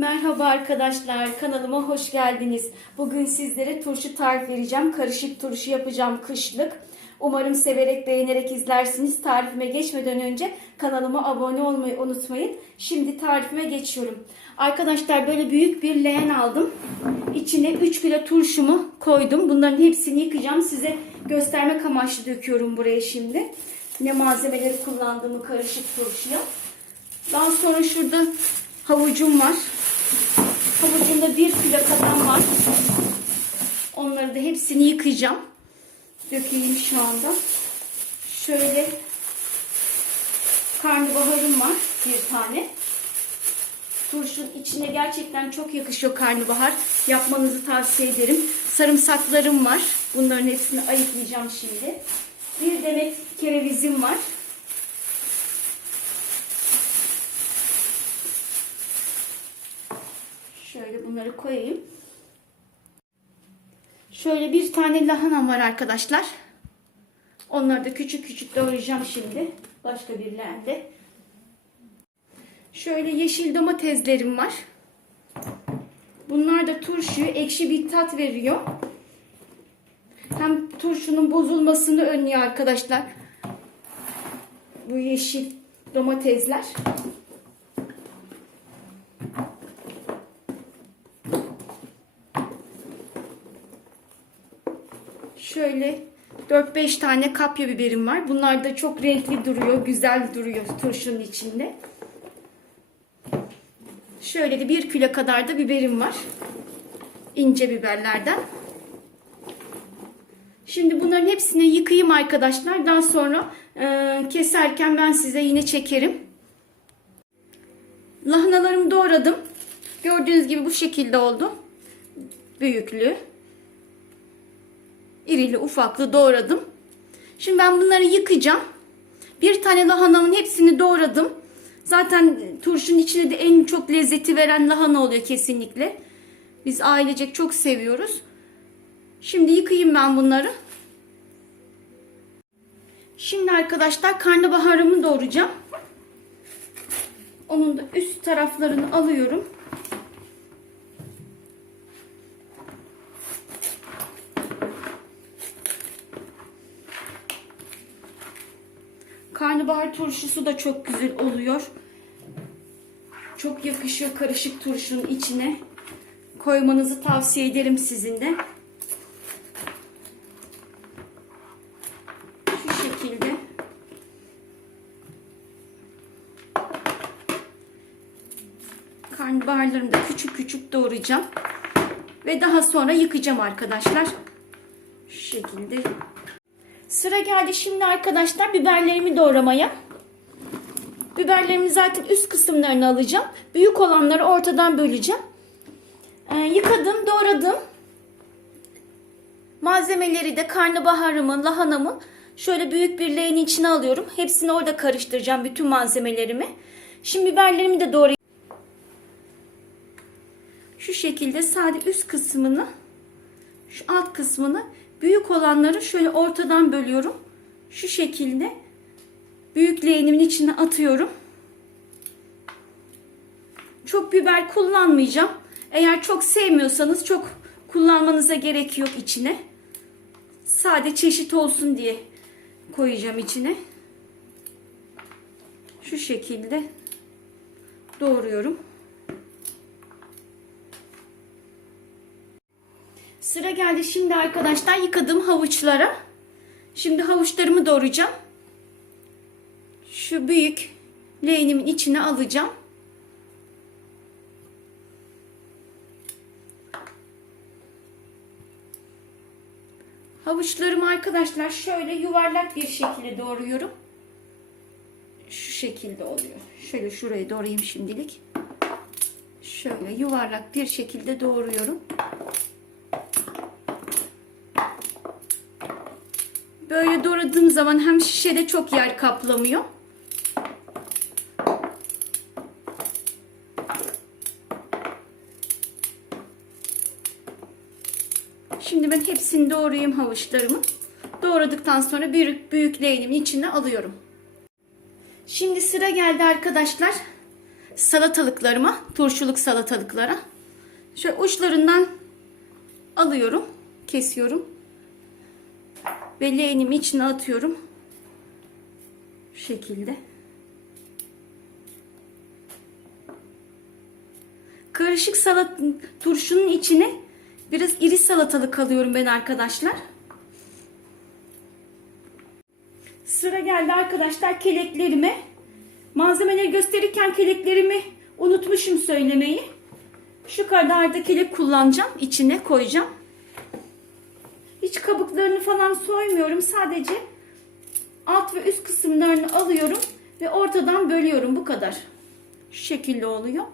Merhaba arkadaşlar, kanalıma hoş geldiniz. Bugün sizlere turşu tarif vereceğim. Karışık turşu yapacağım kışlık. Umarım severek, beğenerek izlersiniz. Tarifime geçmeden önce kanalıma abone olmayı unutmayın. Şimdi tarifime geçiyorum. Arkadaşlar böyle büyük bir leğen aldım. İçine 3 kilo turşumu koydum. Bunların hepsini yıkayacağım. Size göstermek amaçlı döküyorum buraya şimdi. Ne malzemeleri kullandığımı karışık turşuya. Daha sonra şurada havucum var. Havucumda bir kilo kadar var. Onları da hepsini yıkayacağım. Dökeyim şu anda. Şöyle karnabaharım var bir tane. Turşun içine gerçekten çok yakışıyor karnabahar. Yapmanızı tavsiye ederim. Sarımsaklarım var. Bunların hepsini ayıklayacağım şimdi. Bir demet kerevizim var. Şöyle bunları koyayım. Şöyle bir tane lahanam var arkadaşlar. Onları da küçük küçük doğrayacağım şimdi. Başka bir leğende. Şöyle yeşil domateslerim var. Bunlar da turşuyu ekşi bir tat veriyor. Hem turşunun bozulmasını önlüyor arkadaşlar. Bu yeşil domatesler. Şöyle 4-5 tane kapya biberim var. Bunlar da çok renkli duruyor, güzel duruyor turşunun içinde. Şöyle de 1 kilo kadar da biberim var. İnce biberlerden. Şimdi bunların hepsini yıkayayım arkadaşlar. Daha sonra e, keserken ben size yine çekerim. Lahanalarımı doğradım. Gördüğünüz gibi bu şekilde oldu. Büyüklüğü irili ufaklı doğradım. Şimdi ben bunları yıkayacağım. Bir tane lahanamın hepsini doğradım. Zaten turşunun içine de en çok lezzeti veren lahana oluyor kesinlikle. Biz ailecek çok seviyoruz. Şimdi yıkayayım ben bunları. Şimdi arkadaşlar karnabaharımı doğrayacağım. Onun da üst taraflarını alıyorum. Karnabahar turşusu da çok güzel oluyor. Çok yakışıyor karışık turşunun içine. Koymanızı tavsiye ederim sizin de. Şu şekilde. Karnabaharlarımı da küçük küçük doğrayacağım. Ve daha sonra yıkayacağım arkadaşlar. Şu şekilde Sıra geldi şimdi arkadaşlar biberlerimi doğramaya. Biberlerimi zaten üst kısımlarını alacağım. Büyük olanları ortadan böleceğim. Ee, yıkadım, doğradım. Malzemeleri de karnabaharımı, lahanamı şöyle büyük bir leğenin içine alıyorum. Hepsini orada karıştıracağım bütün malzemelerimi. Şimdi biberlerimi de doğrayayım. Şu şekilde sadece üst kısmını, şu alt kısmını Büyük olanları şöyle ortadan bölüyorum. Şu şekilde büyük leğenimin içine atıyorum. Çok biber kullanmayacağım. Eğer çok sevmiyorsanız çok kullanmanıza gerek yok içine. Sade çeşit olsun diye koyacağım içine. Şu şekilde doğruyorum. Sıra geldi şimdi arkadaşlar yıkadığım havuçlara. Şimdi havuçlarımı doğrayacağım. Şu büyük leğenimin içine alacağım. Havuçlarımı arkadaşlar şöyle yuvarlak bir şekilde doğruyorum. Şu şekilde oluyor. Şöyle şurayı doğrayayım şimdilik. Şöyle yuvarlak bir şekilde doğruyorum. Böyle doğradığım zaman hem şişede çok yer kaplamıyor. Şimdi ben hepsini doğrayayım havuçlarımı. Doğradıktan sonra büyük, büyük leğenimin içine alıyorum. Şimdi sıra geldi arkadaşlar. salatalıklarıma, turşuluk salatalıklara. Şöyle uçlarından alıyorum, kesiyorum. Ve leğenimin içine atıyorum. Şu şekilde. Karışık salat turşunun içine biraz iri salatalık alıyorum ben arkadaşlar. Sıra geldi arkadaşlar keleklerime. Malzemeleri gösterirken keleklerimi unutmuşum söylemeyi. Şu kadar da kelek kullanacağım. içine koyacağım. Hiç kabuklarını falan soymuyorum. Sadece alt ve üst kısımlarını alıyorum ve ortadan bölüyorum. Bu kadar. Şu şekilde oluyor.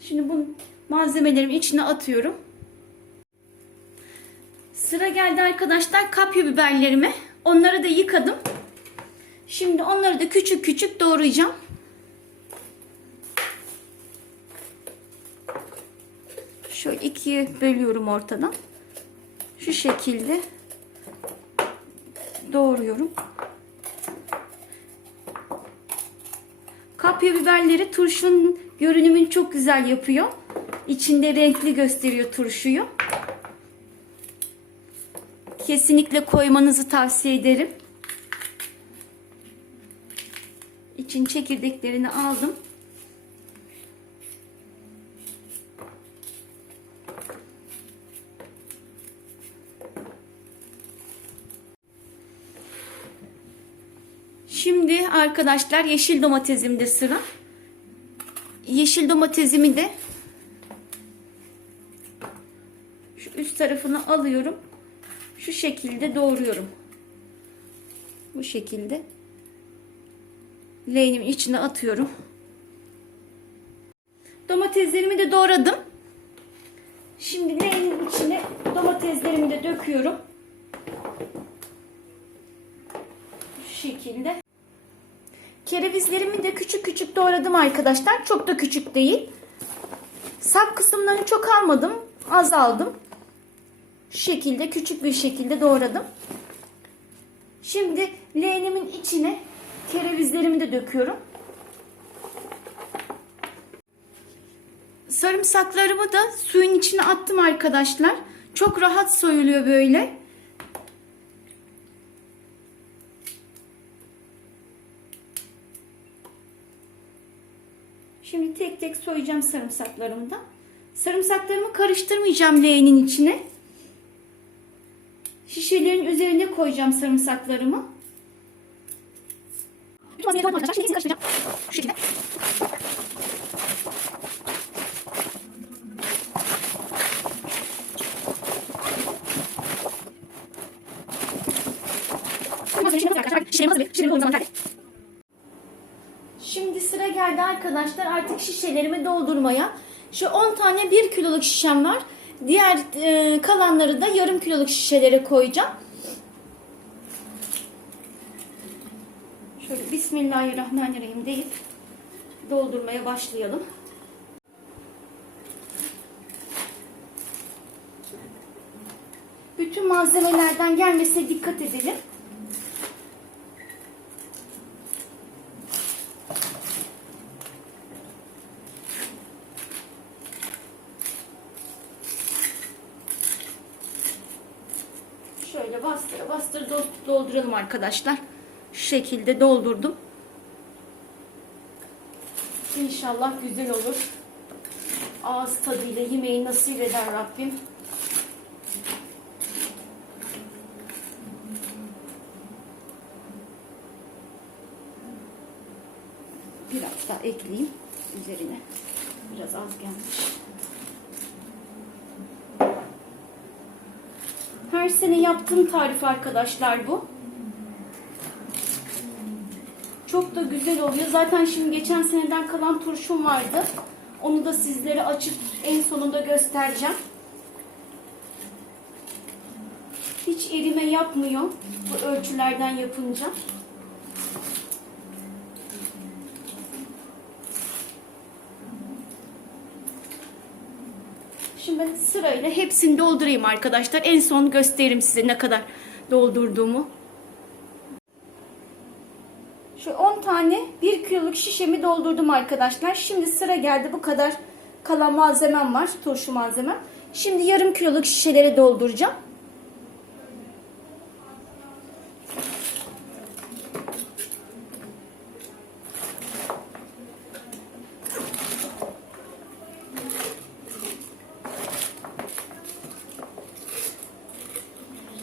Şimdi bu malzemelerimi içine atıyorum. Sıra geldi arkadaşlar kapya biberlerime. Onları da yıkadım. Şimdi onları da küçük küçük doğrayacağım. Şöyle ikiye bölüyorum ortadan. Şu şekilde doğruyorum. Kapya biberleri turşunun görünümünü çok güzel yapıyor. İçinde renkli gösteriyor turşuyu. Kesinlikle koymanızı tavsiye ederim. İçin çekirdeklerini aldım. Şimdi arkadaşlar yeşil domatesimde sıra. Yeşil domatesimi de şu üst tarafını alıyorum. Şu şekilde doğruyorum. Bu şekilde leğenimin içine atıyorum. Domateslerimi de doğradım. Şimdi leğenin içine domateslerimi de döküyorum. Şu şekilde. Kerevizlerimi de küçük küçük doğradım arkadaşlar. Çok da küçük değil. Sap kısımlarını çok almadım. Az aldım. Şu şekilde küçük bir şekilde doğradım. Şimdi leğenimin içine kerevizlerimi de döküyorum. Sarımsaklarımı da suyun içine attım arkadaşlar. Çok rahat soyuluyor böyle. Şimdi tek tek soyacağım sarımsaklarımı da. Sarımsaklarımı karıştırmayacağım leğenin içine. Şişelerin üzerine koyacağım sarımsaklarımı. Şu şekilde. Şimdi sıra geldi arkadaşlar artık şişelerimi doldurmaya. Şu 10 tane 1 kiloluk şişem var. Diğer e, kalanları da yarım kiloluk şişelere koyacağım. Şöyle Bismillahirrahmanirrahim deyip doldurmaya başlayalım. Bütün malzemelerden gelmesine dikkat edelim. Şöyle bastıra bastıra do- dolduralım arkadaşlar. Şu şekilde doldurdum. İnşallah güzel olur. Ağız tadıyla yemeği nasip eder Rabbim. Biraz daha ekleyeyim üzerine. Biraz az gelmiş. Her sene yaptığım tarif arkadaşlar bu. Çok da güzel oluyor. Zaten şimdi geçen seneden kalan turşum vardı. Onu da sizlere açıp en sonunda göstereceğim. Hiç erime yapmıyor bu ölçülerden yapınca. Şimdi ben sırayla hepsini doldurayım arkadaşlar. En son gösteririm size ne kadar doldurduğumu. Şu 10 tane tane 1 kiloluk şişemi doldurdum arkadaşlar. Şimdi sıra geldi bu kadar kalan malzemem var. Turşu malzemem. Şimdi yarım kiloluk şişelere dolduracağım.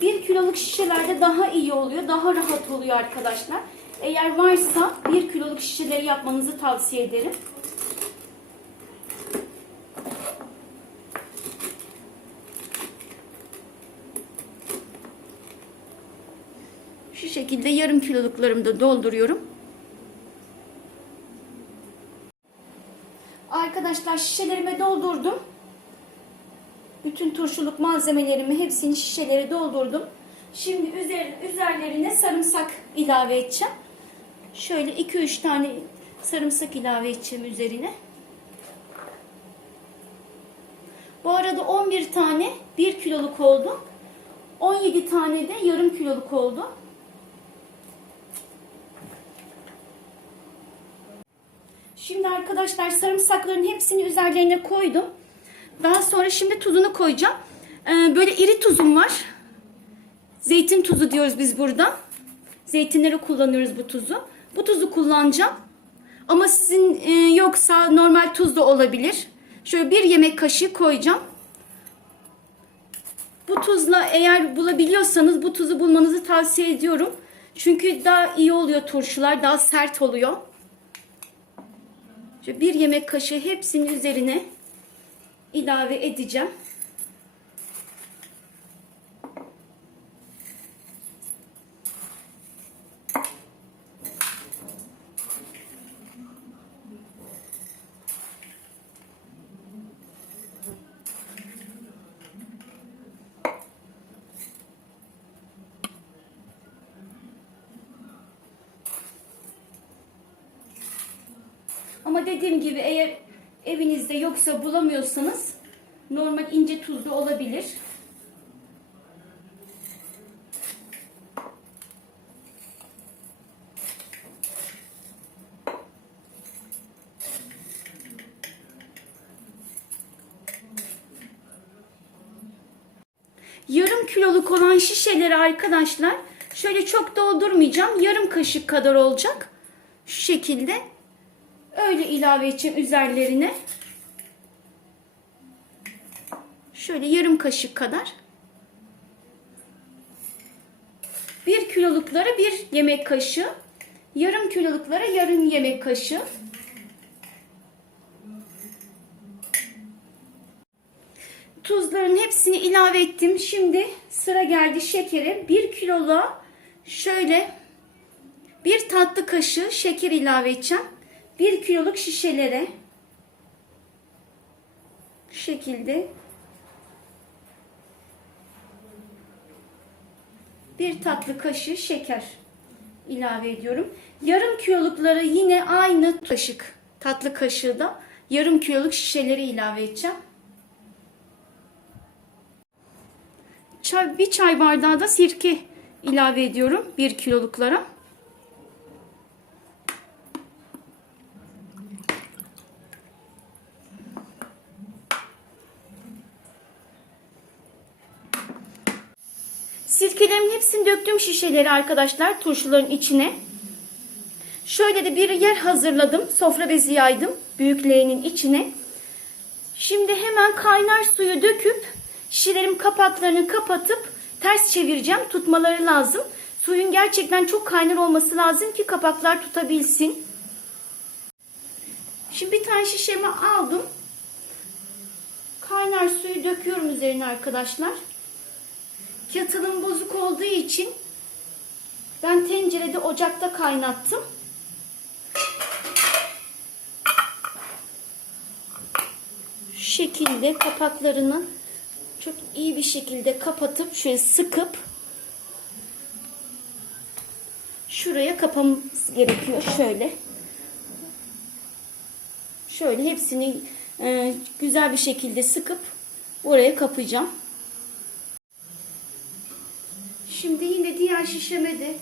Bir kiloluk şişelerde daha iyi oluyor, daha rahat oluyor arkadaşlar. Eğer varsa bir kiloluk şişeleri yapmanızı tavsiye ederim. Şu şekilde yarım kiloluklarımı da dolduruyorum. Arkadaşlar şişelerime doldurdum. Bütün turşuluk malzemelerimi hepsini şişeleri doldurdum. Şimdi üzerlerine sarımsak ilave edeceğim. Şöyle 2-3 tane sarımsak ilave edeceğim üzerine. Bu arada 11 tane 1 kiloluk oldu. 17 tane de yarım kiloluk oldu. Şimdi arkadaşlar sarımsakların hepsini üzerlerine koydum. Daha sonra şimdi tuzunu koyacağım. Ee, böyle iri tuzum var. Zeytin tuzu diyoruz biz burada. Zeytinlere kullanıyoruz bu tuzu. Bu tuzu kullanacağım. Ama sizin e, yoksa normal tuz da olabilir. Şöyle bir yemek kaşığı koyacağım. Bu tuzla eğer bulabiliyorsanız bu tuzu bulmanızı tavsiye ediyorum. Çünkü daha iyi oluyor turşular. Daha sert oluyor. Şöyle bir yemek kaşığı hepsinin üzerine ilave edeceğim. Ama dediğim gibi eğer evinizde yoksa bulamıyorsanız normal ince tuzlu olabilir. Yarım kiloluk olan şişeleri arkadaşlar şöyle çok doldurmayacağım. Yarım kaşık kadar olacak. Şu şekilde öyle ilave edeceğim üzerlerine. Şöyle yarım kaşık kadar. Bir kiloluklara bir yemek kaşığı. Yarım kiloluklara yarım yemek kaşığı. Tuzların hepsini ilave ettim. Şimdi sıra geldi şekeri. Bir kiloluğa şöyle bir tatlı kaşığı şeker ilave edeceğim. Bir kiloluk şişelere şu şekilde bir tatlı kaşığı şeker ilave ediyorum. Yarım kilolukları yine aynı kaşık tatlı kaşığı da yarım kiloluk şişeleri ilave edeceğim. Çay, bir çay bardağı da sirke ilave ediyorum bir kiloluklara. Sirkelerimin hepsini döktüm şişeleri arkadaşlar turşuların içine. Şöyle de bir yer hazırladım. Sofra bezi yaydım büyük leğenin içine. Şimdi hemen kaynar suyu döküp şişelerin kapaklarını kapatıp ters çevireceğim. Tutmaları lazım. Suyun gerçekten çok kaynar olması lazım ki kapaklar tutabilsin. Şimdi bir tane şişemi aldım. Kaynar suyu döküyorum üzerine arkadaşlar. Kettle'ım bozuk olduğu için ben tencerede ocakta kaynattım. Şu şekilde kapaklarını çok iyi bir şekilde kapatıp şöyle sıkıp şuraya kapamamız gerekiyor şöyle. Şöyle hepsini e, güzel bir şekilde sıkıp oraya kapayacağım. Şimdi yine diğer şişeme de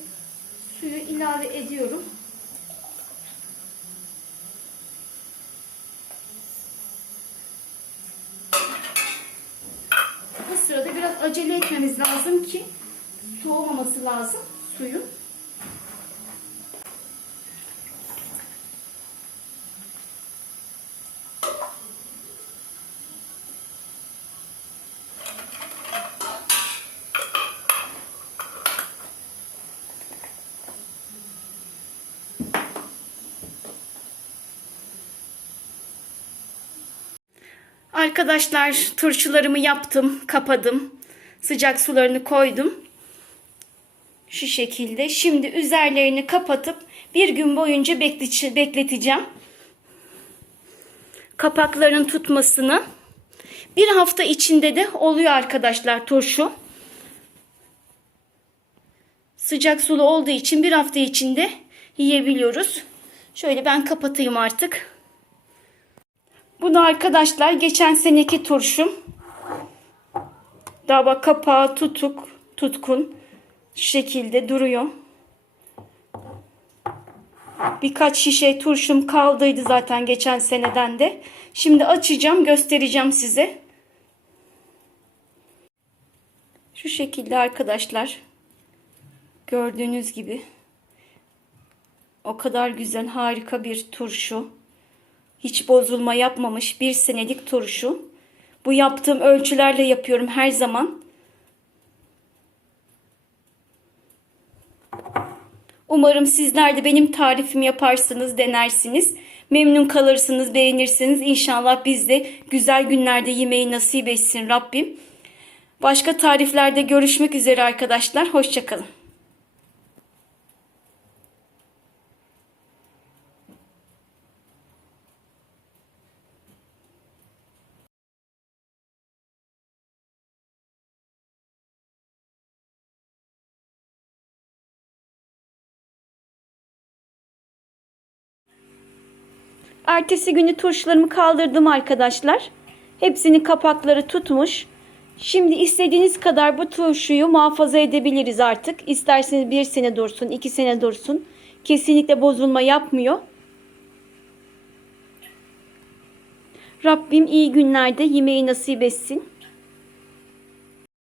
suyu ilave ediyorum. Bu sırada biraz acele etmemiz lazım ki soğumaması lazım suyun. Arkadaşlar turşularımı yaptım, kapadım. Sıcak sularını koydum. Şu şekilde. Şimdi üzerlerini kapatıp bir gün boyunca bekleteceğim. Kapakların tutmasını. Bir hafta içinde de oluyor arkadaşlar turşu. Sıcak sulu olduğu için bir hafta içinde yiyebiliyoruz. Şöyle ben kapatayım artık. Bu da arkadaşlar geçen seneki turşum. Daha bak kapağı tutuk, tutkun şekilde duruyor. Birkaç şişe turşum kaldıydı zaten geçen seneden de. Şimdi açacağım, göstereceğim size. Şu şekilde arkadaşlar. Gördüğünüz gibi. O kadar güzel, harika bir turşu. Hiç bozulma yapmamış bir senelik turşu. Bu yaptığım ölçülerle yapıyorum her zaman. Umarım sizler de benim tarifimi yaparsınız, denersiniz. Memnun kalırsınız, beğenirsiniz. İnşallah biz de güzel günlerde yemeği nasip etsin Rabbim. Başka tariflerde görüşmek üzere arkadaşlar. Hoşçakalın. Ertesi günü turşularımı kaldırdım arkadaşlar. Hepsinin kapakları tutmuş. Şimdi istediğiniz kadar bu turşuyu muhafaza edebiliriz artık. İsterseniz bir sene dursun, iki sene dursun. Kesinlikle bozulma yapmıyor. Rabbim iyi günlerde yemeği nasip etsin.